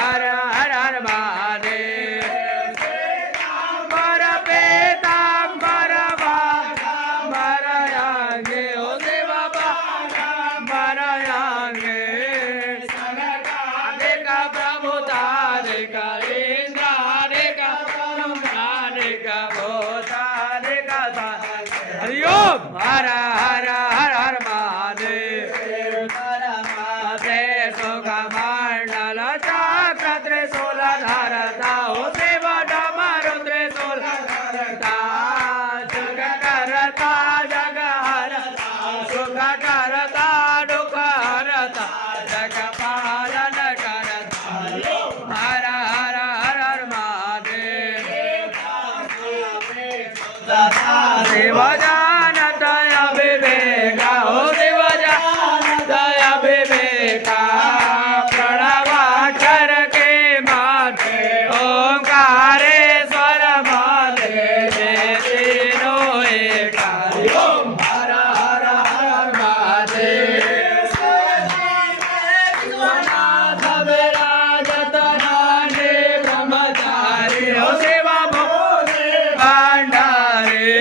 हर हर हर महादेव बर पीताम्बर बरयांगे ओ देव बरयांगे सनकादिका प्रभुतादिका इंद्रादिका ब्रह्मादिका भूतादिका हरि ओम हर हर हर हर महादेव ते सुखमंडल चक्र त्रिशूल धरता हो शिव डमरु त्रिशूल धरता जग करता जग हरता सुख करता दुख हरता जग पालन करता हर हर हर हर महादेव शिव जानत अविवेका हो शिव जानत अविवेका प्रणवाक्षर के माते ओंकारेश्वर माते तीनों एका ओम हर हर हर महादेव विश्वनाथ विराजत नाने ब्रह्मचारी हो शिव भोले भंडारी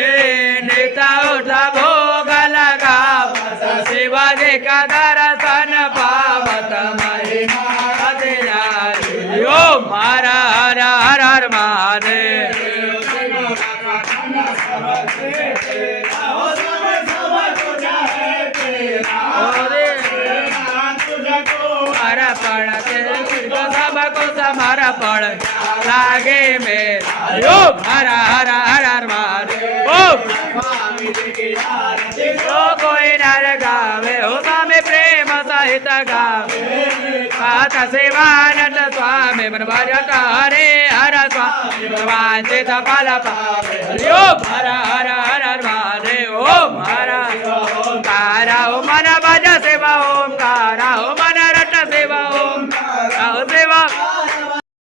नित्य उठ भोग लगावत शिवाजी का दर्शन पावत महिमा अधिनारी ओम हर हर हर हर महादेव सबको समर्पण लागे में ओम हर हर हर हर महादेव ओम जो कोई नर गावे हो स्वामी प्रेम सहित गावे पात शिवानंद स्वामी मन भजत हरे हर स्वामी वांछित फल पावे हरि ओम हर हर हर हर महादेव